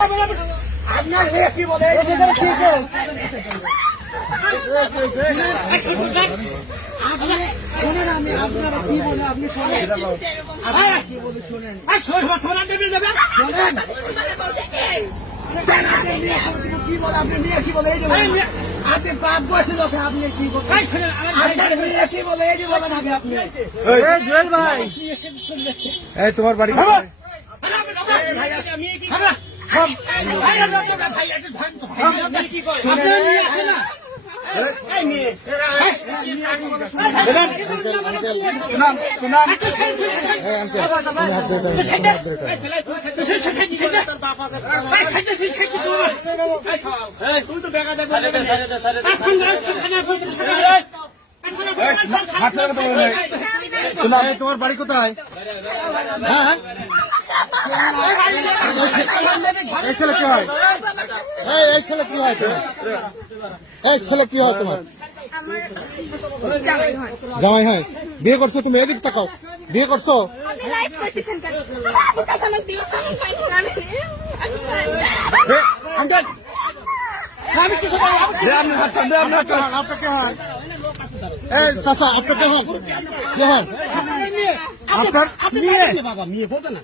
আপনার মেয়ে কি বলে শোনেন, আমি আপনারা কি বলে আপনি শোনেন কি বলে শোনেন কি বলে আপনি মেয়ে কি বলে এই যে আপনি বাদ বসে লোকে আপনি কি বলেন আপনার মেয়ে কি বলে এই যে বলেন আগে আপনি জুয়েল ভাই এই তোমার বাড়ি তোমার বাড়ি কোথায়? হ্যাঁ এই ছেলে কি হয়? এই ছেলে কি হয়? এই ছেলে কি হয় তোমার? জামাই হয়। বিয়ে করছো তুমি? এদিক তাকাও। বিয়ে করছো? আপনাকে হন চাষা, আপনাকে হন কে হন? আপনার মেয়ে বাবা মেয়ে বলতে না